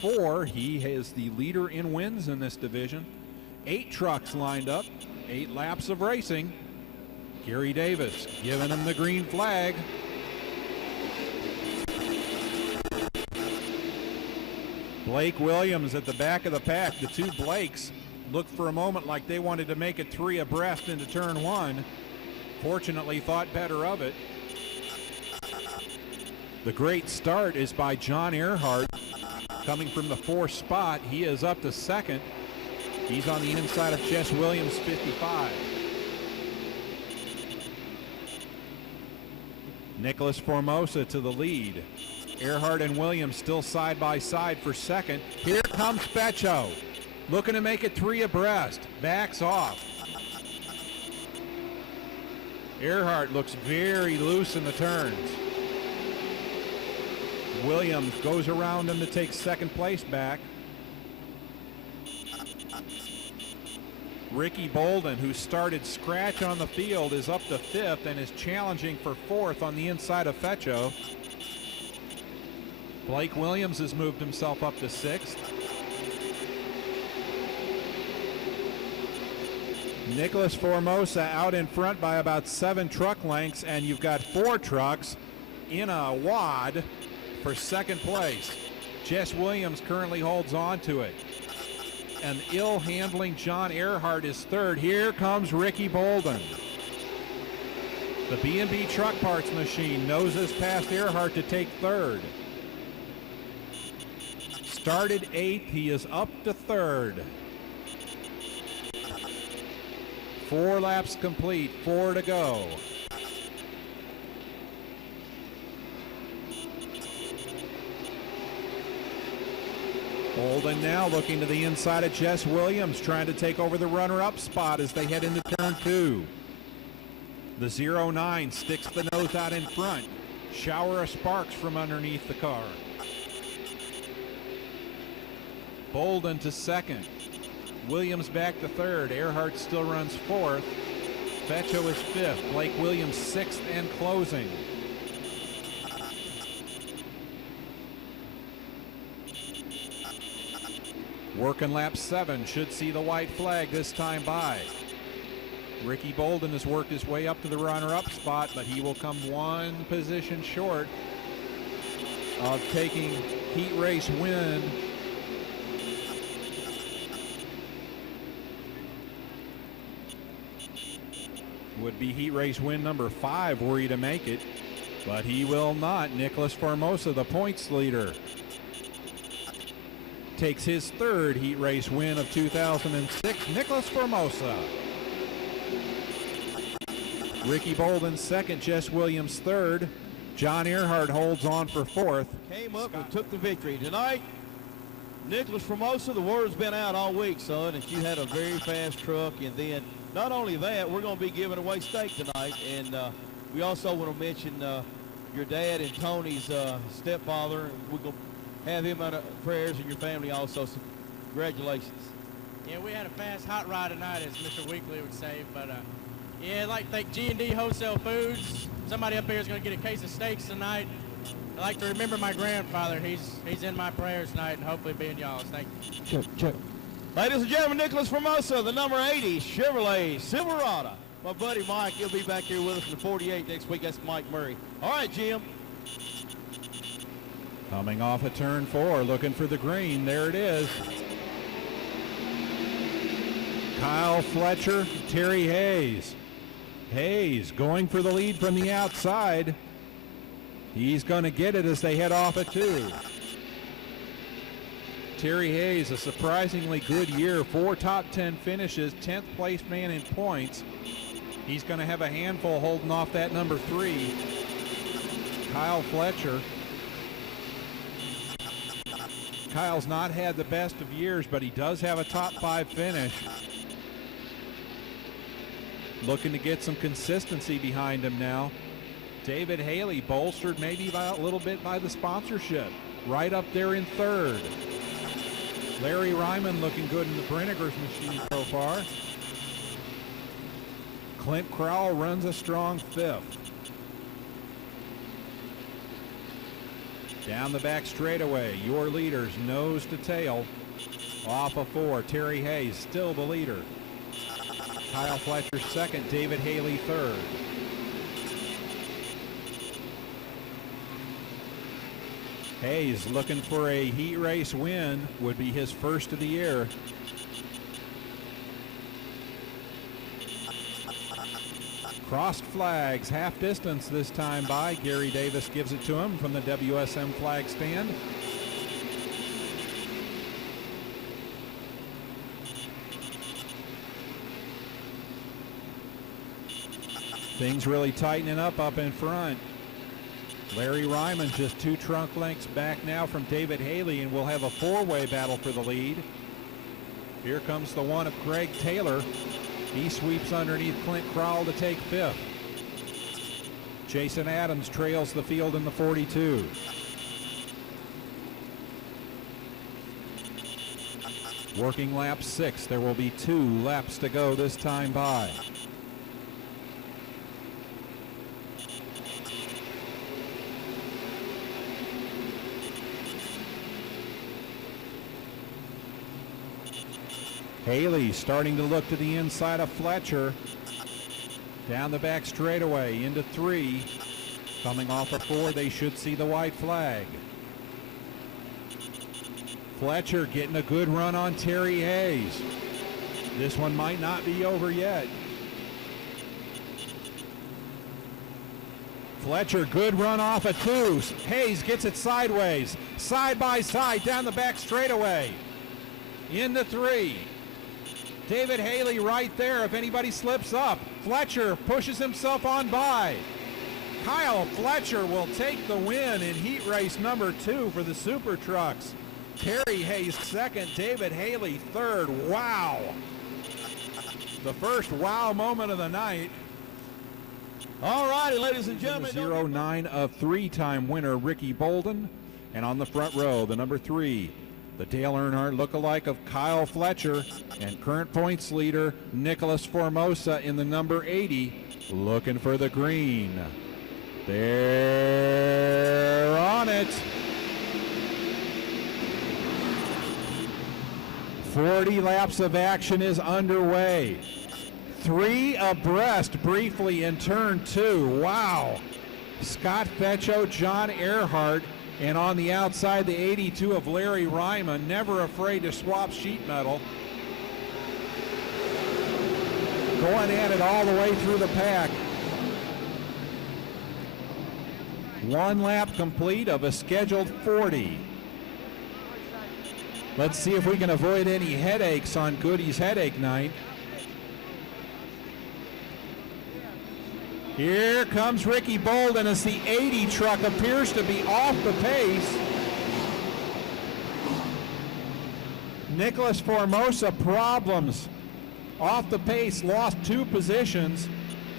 4. He is the leader in wins in this division. 8 trucks lined up, 8 laps of racing. Gary Davis giving him the green flag. Blake Williams at the back of the pack. The two Blakes looked for a moment like they wanted to make it 3 abreast into turn 1. Fortunately, thought better of it. The great start is by John Earhart, coming from the 4th spot. He is up to 2nd. He's on the inside of Jess Williams, 55. Nicholas Formosa to the lead. Earhart and Williams still side by side for 2nd. Here comes Fecho, looking to make it 3 abreast. Backs off. Earhart looks very loose in the turns. Williams goes around him to take 2nd place back. Ricky Bolden, who started scratch on the field, is up to 5th and is challenging for 4th on the inside of Fecho. Blake Williams has moved himself up to 6th. Nicholas Formosa out in front by about 7 truck lengths, and you've got 4 trucks in a wad for 2nd place. Jess Williams currently holds on to it. An ill-handling John Earhart is 3rd. Here comes Ricky Bolden. The B&B Truck Parts machine noses past Earhart to take 3rd. Started 8th, he is up to 3rd. 4 laps complete, 4 to go. Bolden now looking to the inside of Jess Williams, trying to take over the runner-up spot as they head into turn 2. The 09 sticks the nose out in front. Shower of sparks from underneath the car. Bolden to 2nd. Williams back to 3rd. Earhart still runs 4th. Fecho is 5th. Blake Williams 6th and closing. Working lap 7, should see the white flag this time by. Ricky Bolden has worked his way up to the runner-up spot, but he will come 1 position short of taking heat race win. Would be heat race win number 5 were he to make it, but he will not. Nicholas Formosa, the points leader, takes his 3rd heat race win of 2006. Nicholas Formosa. Ricky Bolden 2nd, Jess Williams 3rd. John Earhart holds on for 4th. Came up and took the victory tonight. Nicholas Formosa, the word's been out all week, son, that you had a very fast truck. And then not only that, we're going to be giving away steak tonight. And we also want to mention your dad and Tony's stepfather. We're going to have him on prayers and your family also. So congratulations. Yeah, we had a fast hot ride tonight, as Mr. Weekly would say. But yeah, I'd like to thank G&D Wholesale Foods. Somebody up here is going to get a case of steaks tonight. I'd like to remember my grandfather. He's in my prayers tonight, and hopefully be in y'all's. Thank you. Check. Ladies and gentlemen, Nicholas Formosa, the number 80 Chevrolet Silverado. My buddy Mike, he'll be back here with us in the 48 next week. That's Mike Murray. All right, Jim. Coming off of turn 4, looking for the green. There it is. Kyle Fletcher, Terry Hayes. Hayes going for the lead from the outside. He's going to get it as they head off at 2. Terry Hayes, a surprisingly good year. 4 top 10 finishes, 10th place man in points. He's going to have a handful holding off that number 3. Kyle Fletcher. Kyle's not had the best of years, but he does have a top 5 finish. Looking to get some consistency behind him now. David Haley bolstered maybe by a little bit by the sponsorship. Right up there in 3rd. Larry Ryman looking good in the Brinegar's machine so far. Clint Crowell runs a strong 5th. Down the back straightaway, your leaders nose to tail. Off of 4, Terry Hayes still the leader. Kyle Fletcher second, David Haley third. Hayes looking for a heat race win, would be his first of the year. Crossed flags, half distance this time by. Gary Davis gives it to him from the WSM flag stand. Things really tightening up in front. Larry Ryman just 2 trunk lengths back now from David Haley, and we'll have a 4-way battle for the lead. Here comes the one of Greg Taylor. He sweeps underneath Clint Crowell to take 5th. Jason Adams trails the field in the 42. Working lap 6. There will be 2 laps to go this time by. Haley starting to look to the inside of Fletcher. Down the back straightaway into 3. Coming off of 4, they should see the white flag. Fletcher getting a good run on Terry Hayes. This one might not be over yet. Fletcher, good run off of 2. Hayes gets it sideways. Side by side down the back straightaway. Into 3. David Haley right there if anybody slips up. Fletcher pushes himself on by. Kyle Fletcher will take the win in heat race number 2 for the Super Trucks. Terry Hayes second, David Haley third. Wow. The first wow moment of the night. All righty, ladies and gentlemen. 09 of 3-time winner Ricky Bolden. And on the front row, the number 3. The Dale Earnhardt lookalike of Kyle Fletcher, and current points leader Nicholas Formosa in the number 80, looking for the green. They're on it. 40 laps of action is underway. 3 abreast briefly in turn 2. Wow. Scott Fetcho, John Earhart, and on the outside, the 82 of Larry Ryman, never afraid to swap sheet metal. Going at it all the way through the pack. 1 lap complete of a scheduled 40. Let's see if we can avoid any headaches on Goody's headache night. Here comes Ricky Bolden as the 80 truck appears to be off the pace. Nicholas Formosa problems. Off the pace, lost 2 positions.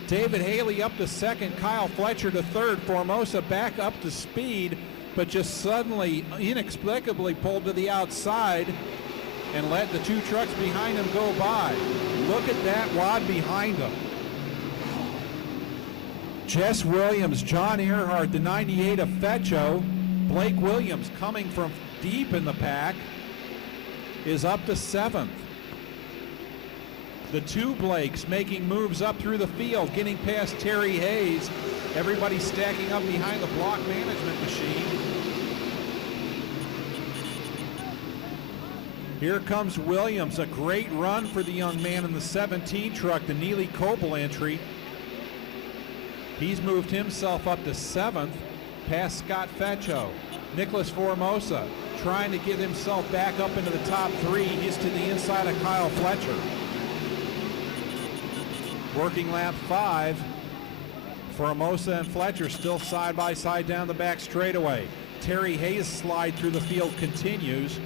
David Haley up to second, Kyle Fletcher to third. Formosa back up to speed, but just suddenly, inexplicably pulled to the outside and let the 2 trucks behind him go by. Look at that wad behind him. Jess Williams, John Earhart, the 98 of Fetcho. Blake Williams coming from deep in the pack is up to 7th. The 2 Blakes making moves up through the field, getting past Terry Hayes. Everybody stacking up behind the block management machine. Here comes Williams, a great run for the young man in the 17 truck, the Neely Coble entry. He's moved himself up to 7th, past Scott Fetcho. Nicholas Formosa trying to get himself back up into the top 3. He's to the inside of Kyle Fletcher. Working lap 5. Formosa and Fletcher still side by side down the back straightaway. Terry Hayes' slide through the field continues.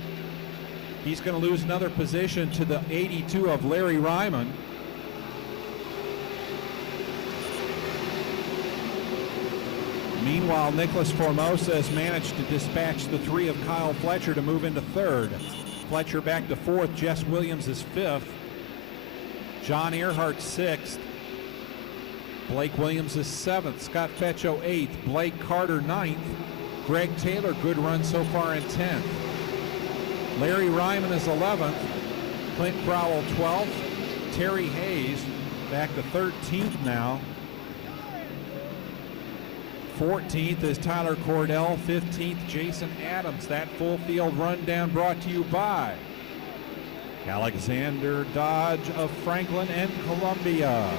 He's going to lose another position to the 82 of Larry Ryman. Meanwhile, Nicholas Formosa has managed to dispatch the 3 of Kyle Fletcher to move into 3rd. Fletcher back to 4th. Jess Williams is 5th. John Earhart 6th. Blake Williams is 7th. Scott Fetcho 8th. Blake Carter 9th. Greg Taylor, good run so far in 10th. Larry Ryman is 11th. Clint Crowell 12th. Terry Hayes back to 13th now. 14th is Tyler Cordell. 15th, Jason Adams. That full field rundown brought to you by Alexander Dodge of Franklin and Columbia.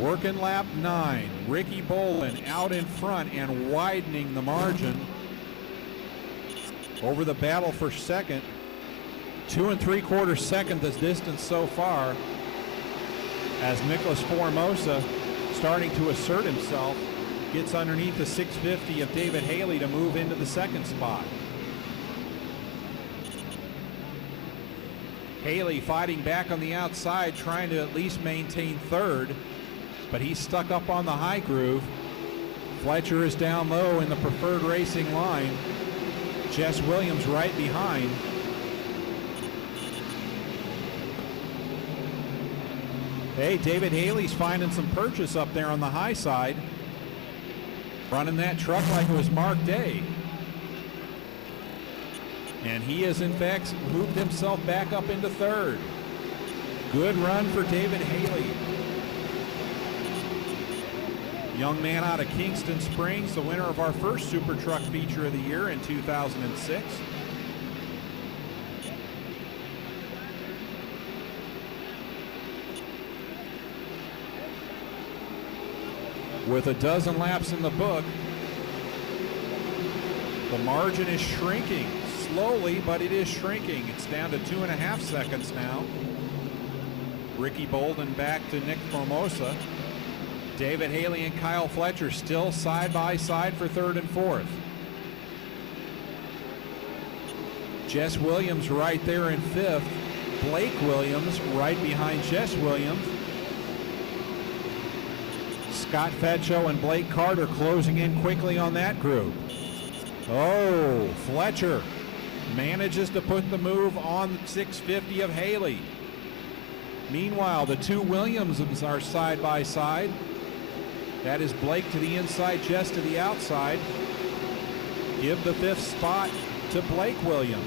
Working lap 9. Ricky Bolin out in front and widening the margin over the battle for second. 2 3/4 seconds the distance so far as Nicholas Formosa, starting to assert himself, gets underneath the 650 of David Haley to move into the second spot. Haley fighting back on the outside, trying to at least maintain third, but he's stuck up on the high groove. Fletcher is down low in the preferred racing line. Jess Williams right behind. Hey, David Haley's finding some purchase up there on the high side, running that truck like it was Mark Day. And he has in fact moved himself back up into third. Good run for David Haley. Young man out of Kingston Springs, the winner of our first Super Truck feature of the year in 2006. With a dozen laps in the book, the margin is shrinking slowly, but it is shrinking. It's down to 2.5 seconds now. Ricky Bolden back to Nick Formosa. David Haley and Kyle Fletcher still side by side for third and fourth. Jess Williams right there in fifth. Blake Williams right behind Jess Williams. Scott Fetcho and Blake Carter closing in quickly on that group. Oh, Fletcher manages to put the move on 650 of Haley. Meanwhile, the two Williamses are side by side. That is Blake to the inside, Jess to the outside. Give the fifth spot to Blake Williams.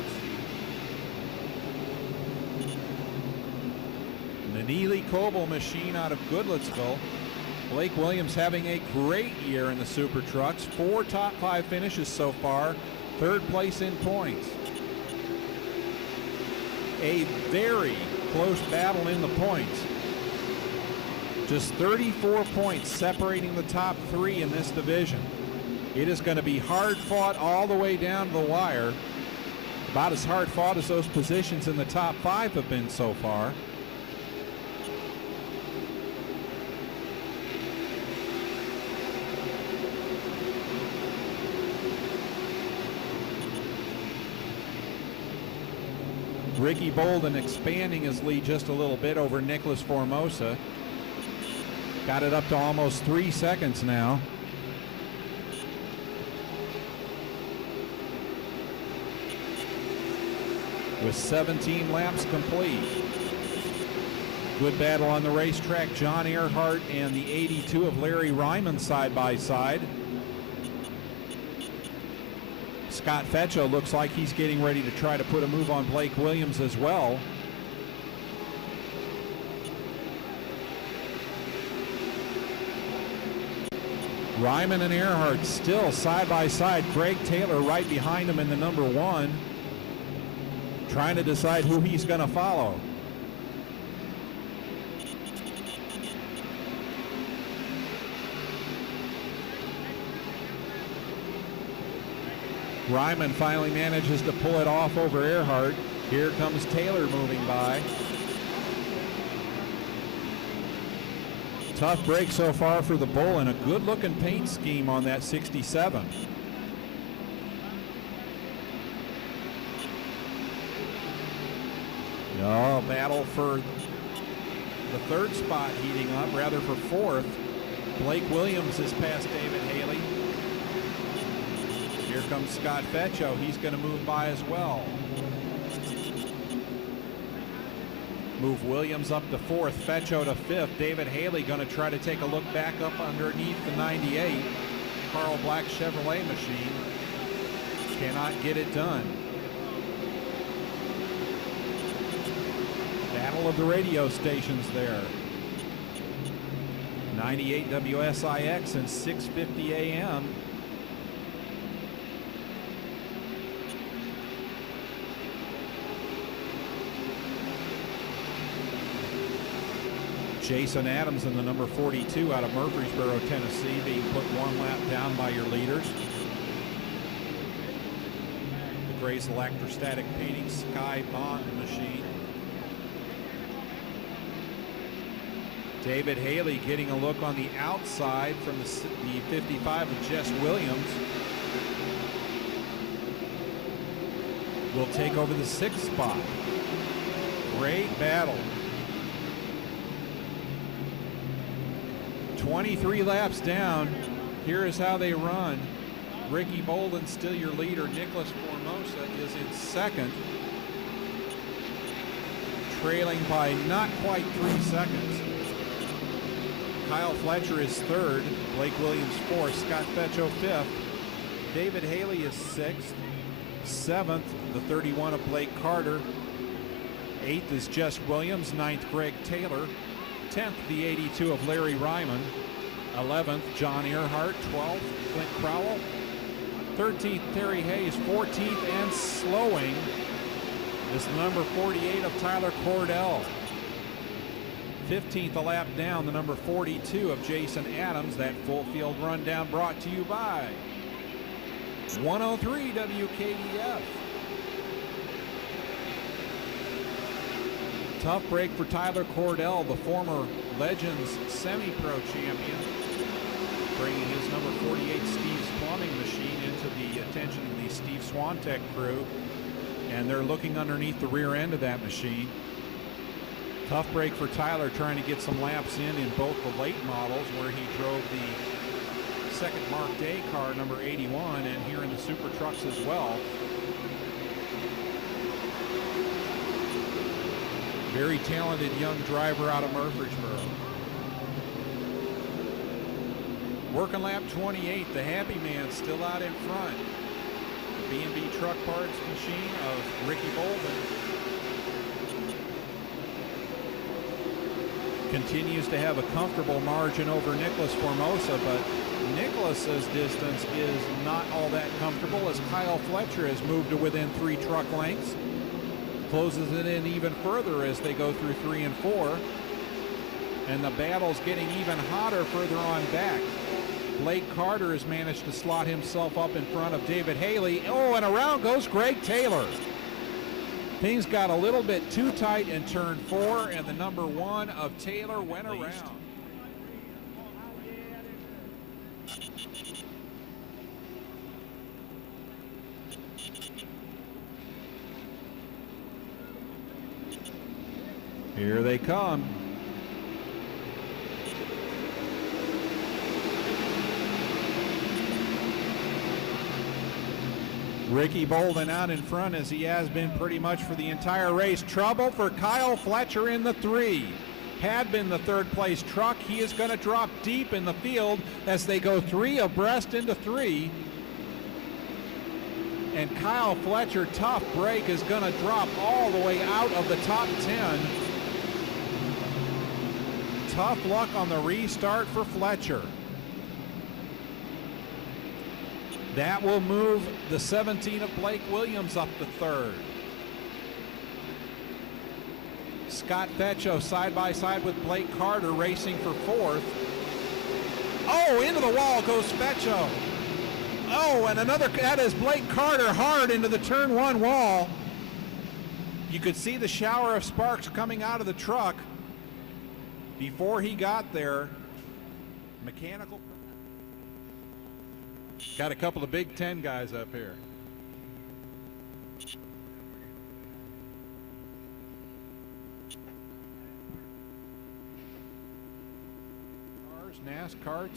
The Neely Coble machine out of Goodlettsville. Blake Williams having a great year in the Super Trucks. 4 top 5 finishes so far. 3rd place in points. A very close battle in the points. Just 34 points separating the top 3 in this division. It is going to be hard fought all the way down to the wire. About as hard fought as those positions in the top 5 have been so far. Ricky Bolden expanding his lead just a little bit over Nicholas Formosa. Got it up to almost 3 seconds now. With 17 laps complete. Good battle on the racetrack. John Earhart and the 82 of Larry Ryman side by side. Scott Fetcho looks like he's getting ready to try to put a move on Blake Williams as well. Ryman and Earhart still side by side. Craig Taylor right behind him in the number 1, trying to decide who he's going to follow. Ryman finally manages to pull it off over Earhart. Here comes Taylor moving by. Tough break so far for the Bull, and a good looking paint scheme on that 67. Oh, battle for the 3rd spot heating up, rather for 4th. Blake Williams is past David Haley. Here comes Scott Fetcho. He's going to move by as well. Move Williams up to fourth, Fecho to fifth. David Haley going to try to take a look back up underneath the 98. Carl Black Chevrolet machine cannot get it done. Battle of the radio stations there. 98 WSIX and 650 AM. Jason Adams in the number 42 out of Murfreesboro, Tennessee, being put one lap down by your leaders. The Gray's electrostatic painting Sky Bond machine. David Haley getting a look on the outside from the 55 of Jess Williams. Will take over the 6th spot. Great battle. 23 laps down. Here is how they run. Ricky Bolden still your leader. Nicholas Formosa is in second, trailing by not quite 3 seconds. Kyle Fletcher is third. Blake Williams fourth. Scott Fecho fifth. David Haley is sixth. Seventh, the 31 of Blake Carter. Eighth is Jess Williams. Ninth, Greg Taylor. 10th, the 82 of Larry Ryman. 11th, John Earhart. 12th, Clint Crowell. 13th, Terry Hayes. 14th, and slowing is the number 48 of Tyler Cordell. 15th, a lap down, the number 42 of Jason Adams. That full field rundown brought to you by 103 WKDF. Tough break for Tyler Cordell, the former Legends semi-pro champion, bringing his number 48 Steve's Plumbing machine into the attention of the Steve Swantek crew, and they're looking underneath the rear end of that machine. Tough break for Tyler, trying to get some laps in both the late models, where he drove the second Mark Day car, number 81, and here in the Super Trucks as well. Very talented young driver out of Murfreesboro. Working lap 28, the Happy Man still out in front. The B&B Truck Parts machine of Ricky Bolden continues to have a comfortable margin over Nicholas Formosa, but Nicholas's distance is not all that comfortable, as Kyle Fletcher has moved to within 3 truck lengths. Closes it in even further as they go through 3 and 4. And the battle's getting even hotter further on back. Blake Carter has managed to slot himself up in front of David Haley. Oh, and around goes Greg Taylor. Things got a little bit too tight in turn 4, and the number 1 of Taylor went around. Here they come. Ricky Bolden out in front, as he has been pretty much for the entire race. Trouble for Kyle Fletcher in the 3. Had been the 3rd place truck. He is going to drop deep in the field as they go 3 abreast into 3. And Kyle Fletcher, tough break, is going to drop all the way out of the top 10. Tough luck on the restart for Fletcher. That will move the 17 of Blake Williams up to 3rd. Scott Fecho side by side with Blake Carter racing for 4th. Oh, into the wall goes Fecho. Oh, and another, that is Blake Carter hard into the turn 1 wall. You could see the shower of sparks coming out of the truck. Before he got there, mechanical. Got a couple of Big Ten guys up here. Cars, NASCARs,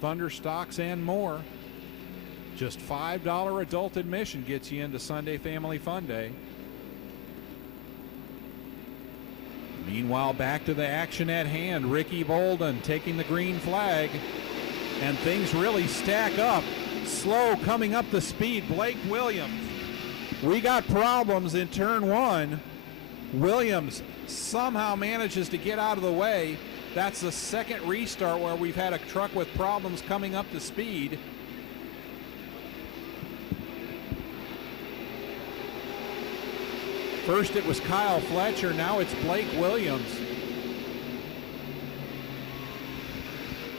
Thunder Stocks, and more. Just $5 adult admission gets you into Sunday Family Fun Day. Meanwhile, back to the action at hand. Ricky Bolden taking the green flag, and things really stack up. Slow coming up the speed, Blake Williams. We got problems in turn one. Williams somehow manages to get out of the way. That's the second restart where we've had a truck with problems coming up the speed. First it was Kyle Fletcher, now it's Blake Williams.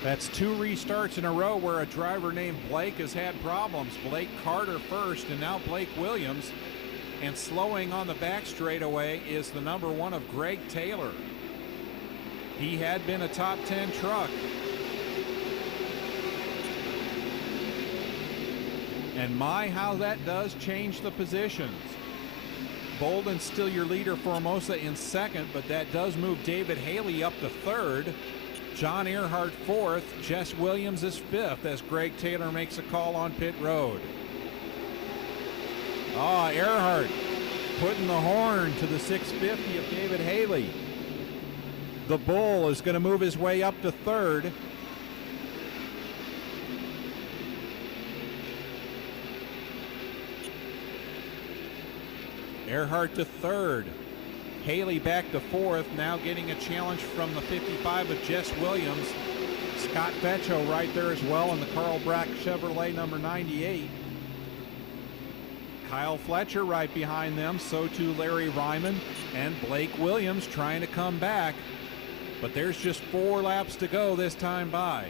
That's 2 restarts in a row where a driver named Blake has had problems. Blake Carter first, and now Blake Williams. And slowing on the back straightaway is the number 1 of Greg Taylor. He had been a top 10 truck. And my, how that does change the positions. Bolden's still your leader, Formosa in second, but that does move David Haley up to third. John Earhart fourth. Jess Williams is fifth as Greg Taylor makes a call on pit road. Earhart putting the horn to the 650 of David Haley. The Bull is going to move his way up to third. Earhart to third. Haley back to fourth, now getting a challenge from the 55 of Jess Williams. Scott Fecho right there as well in the Carl Brack Chevrolet number 98. Kyle Fletcher right behind them, so too Larry Ryman, and Blake Williams trying to come back. But there's just 4 laps to go this time by.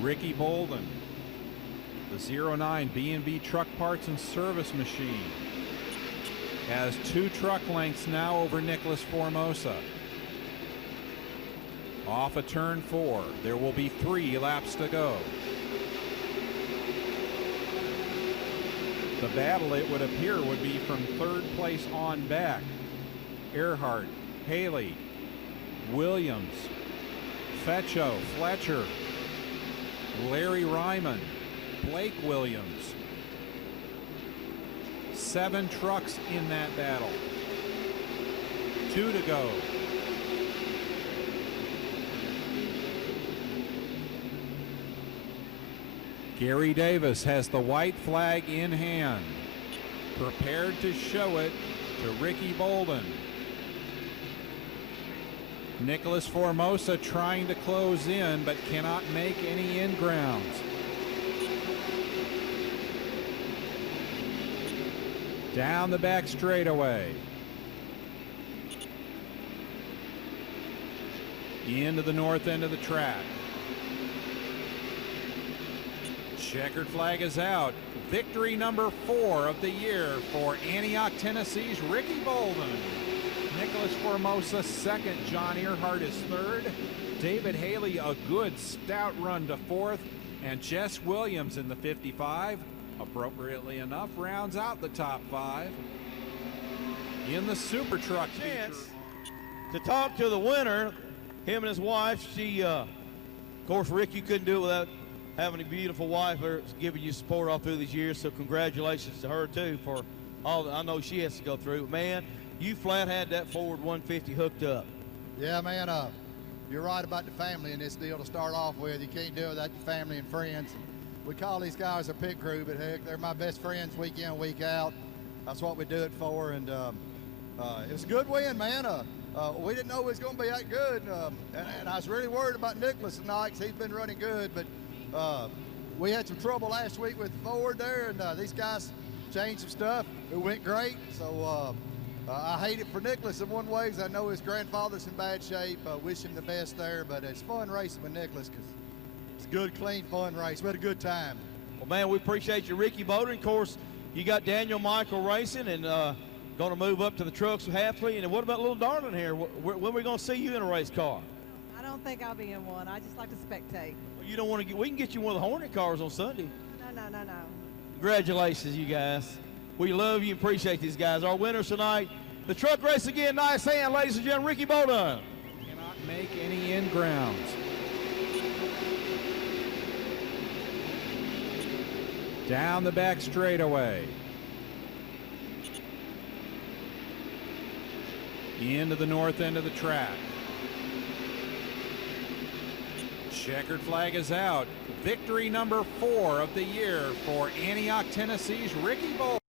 Ricky Bolden, the 09 B&B Truck Parts and Service Machine, has 2 truck lengths now over Nicholas Formosa. Off of turn 4, there will be 3 laps to go. The battle, it would appear, would be from third place on back. Earhart, Haley, Williams, Fecho, Fletcher, Larry Ryman, Blake Williams. 7 trucks in that battle. 2 to go. Gary Davis has the white flag in hand, prepared to show it to Ricky Bolden. Nicholas Formosa trying to close in, but cannot make any in grounds. Down the back straightaway. Into the north end of the track. Checkered flag is out. Victory number 4 of the year for Antioch, Tennessee's Ricky Bolden. Nicholas Formosa second. John Earhart is third. David Haley a good stout run to fourth. And Jess Williams in the 55, appropriately enough, rounds out the top 5. In the Super Truck chance to talk to the winner, him and his wife. She, of course, Rick, you couldn't do it without having a beautiful wife that's giving you support all through these years. So congratulations to her too for all that I know she has to go through. Man, you flat had that Ford 150 hooked up. Yeah, man, you're right about the family in this deal to start off with. You can't do it without your family and friends. We call these guys our pit crew, but heck, they're my best friends week in, week out. That's what we do it for, and it was a good win, man. We didn't know it was going to be that good, and I was really worried about Nicholas tonight because he's been running good, but we had some trouble last week with Ford there, and these guys changed some stuff. It went great, so I hate it for Nicholas in one way because I know his grandfather's in bad shape. Wish him the best there, but it's fun racing with Nicholas because it's a good, clean, fun race. We had a good time. Well, man, we appreciate you, Ricky Bolden. Of course, you got Daniel Michael racing and going to move up to the trucks with Halfley. And what about little Darlin here? When are we going to see you in a race car? I don't think I'll be in one. I just like to spectate. Well, you don't want to get, we can get you one of the Hornet cars on Sunday. No. Congratulations, you guys. We love you and appreciate these guys. Our winners tonight, the truck race again, nice hand, ladies and gentlemen, Ricky Bolden. Cannot make any in grounds. Down the back straightaway. Into the north end of the track. Checkered flag is out. Victory number 4 of the year for Antioch, Tennessee's Ricky Bowles.